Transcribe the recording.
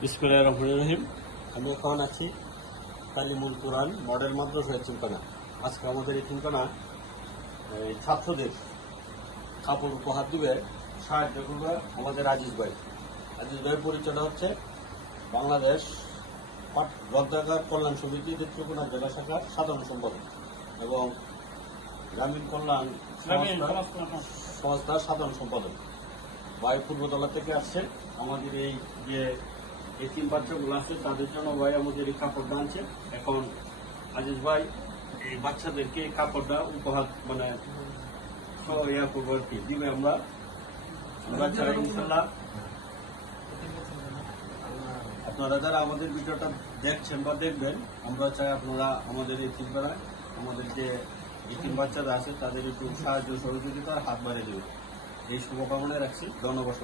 বিসমিল্লাহির রহমানির রহিম। আমি এখন আছি তালিমুল কোরআন মডেল মাদ্রাসা চিন্তানা আজকে আমাদের এই চিন্তানা এই ছাত্রদের কাপড় উপহার দিবে সাহায্য করবে আমাদের আজিজ ভাই। আজিজ ভাইয়ের পরিচয়টা হচ্ছে বাংলাদেশ গ্রন্থাগার কল্যাণ সমিতি নেত্রকোনা জেলা শাখার সাধারণ সম্পাদক এবং গ্রামীণ কল্যাণ সংস্থার- সংস্থার সাধারণ সম্পাদক। ভাই পূর্বতলা থেকে আসছে। আমাদের এই যে এই বাচ্চাগুলো আছে, তাদের জন্য ভাই আমাদের এই কাপড়টা আনছে। এখন আজিজ ভাই, এই বাচ্চাদেরকে এই কাপড়টা উপহার মানে ইয়া করব আর কি, দিবে আমরা। বাচ্চারা ইনশাল্লাহ। আপনারা যারা আমাদের ভিডিওটা দেখছেন বা দেখবেন, আমরা চাই আপনারা আমাদের এই আমাদের যে এই তিন বাচ্চারা আছে, তাদের একটু সাহায্য সহযোগিতা হাত বাড়িয়ে দেবেন। এই শুভকামনায় রাখছি, ধন্যবাদ